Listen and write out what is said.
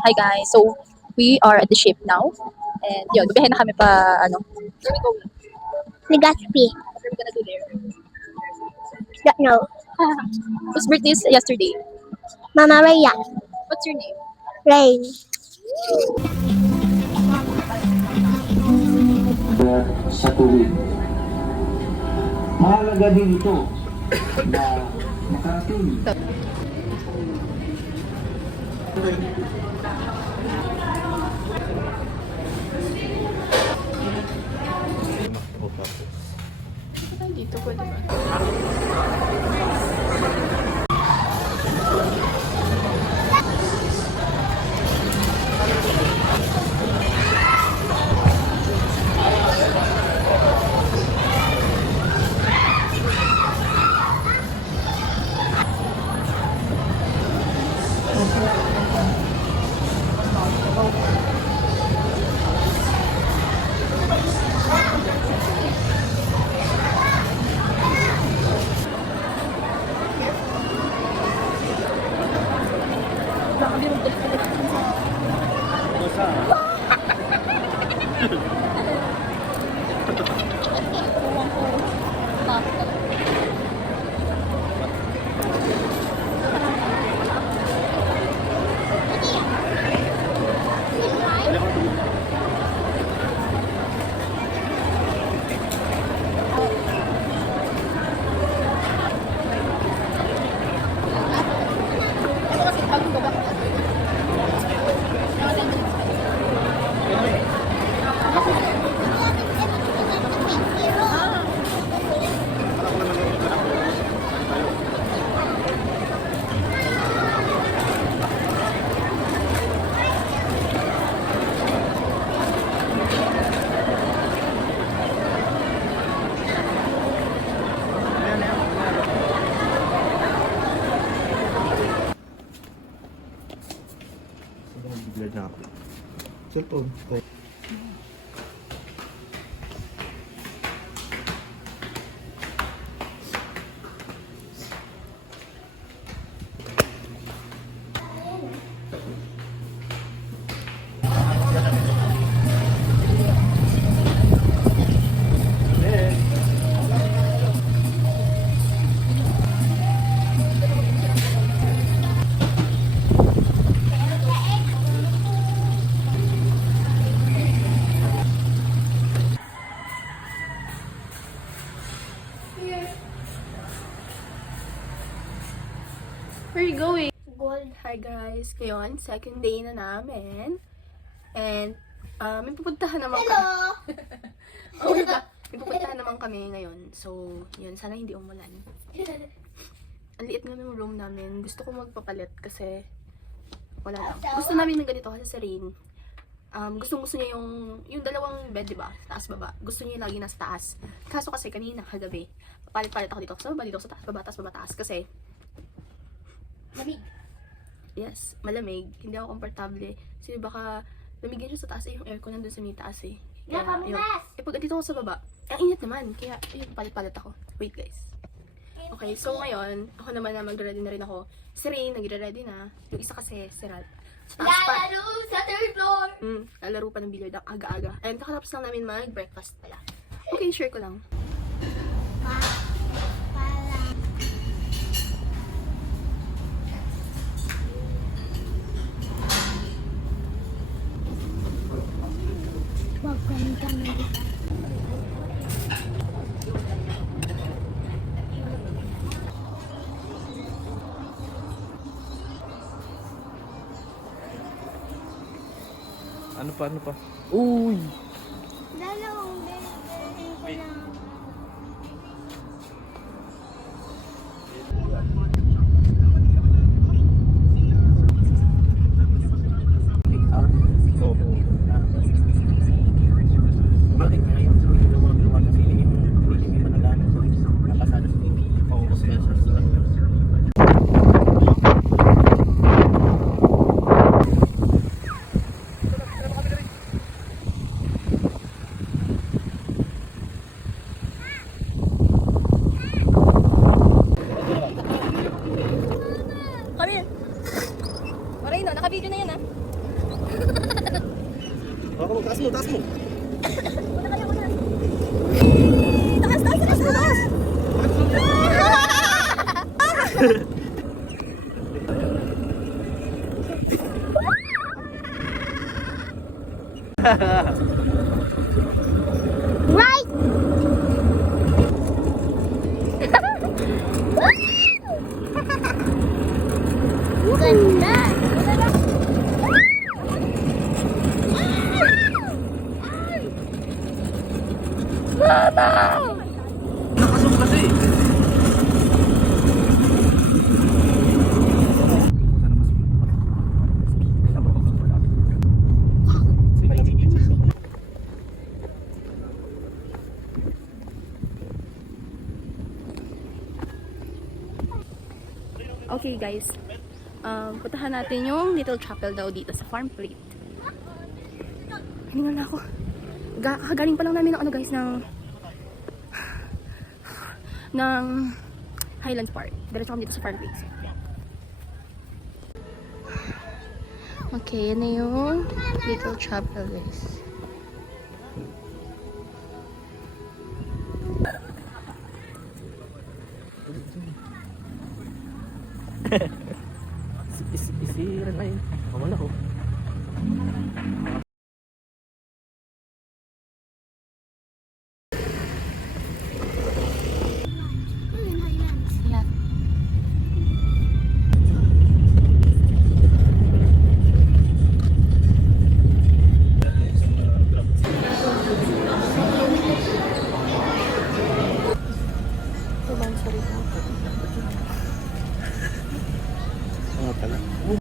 Hi guys, so we are at the ship now. And yun, bibiyahe na kami pa, where we going? Legazpi. What are we gonna do there? Don't know. Whose birthday is yesterday? Mama Raya. What's your name? Rain. Sa tuwid. Mahalaga din ito na makarating. Dito po, diba? Bigla na ako. Cellphone. Oh. Where are you going? Gold. Hi guys, ngayon, second day na namin. And, may pupuntahan naman kami. Oh, diba? May pupuntahan naman kami ngayon. So, yun, sana hindi umulan. Ang liit nga ng room namin. Gusto ko magpapalit kasi wala lang. Gusto namin ng ganito kasi sa Rain. Gusto niya yung dalawang bed, diba? Taas baba. Gusto niya lagi nasa taas. Kaso kasi kanina, kagabi, papalit-palit ako dito. Sa baba, dito sa taas, baba, taas. Kasi, Malig. yes, malamig. Hindi ako komportable. Kasi baka lamigin siya sa taas yung aircon nandun sa may taas eh. Kaya, yun. Pag dito ako sa baba, ang init naman. Kaya, yun, palit-palit ako. Wait guys. Okay, so ngayon, ako naman na mag-ready na rin ako. Si Rain, nagre-ready na. Yung isa kasi, si Ral. Sa taas pa. Lalaro sa third floor. Lalaro pa ng billiard ang aga-aga. And kakatapos lang namin mag-breakfast pala. Okay, share ko lang. Ano pa? Uy! Dalawang ko na. Oh. Bakit ngayon sa luwag-luwag kasi hindi managano sa nakasada sa TV? Oo, kasi sa Nakabidyo na yan ah. Baka mo, taas mo, taas mo. Taas, taas, taas, taas! Right! Ganda! Mama! Nakasok kasi. Okay guys, puntahan natin yung Little Chapel daw dito sa Farm Plate. Hiningal na ako. Kakagaling pa lang namin ng ano guys, ng Highlands Park. Diretso kami dito sa Farm Plate. Okay, yan na yung Little Chapel guys. Isiran na yun. Wala ko.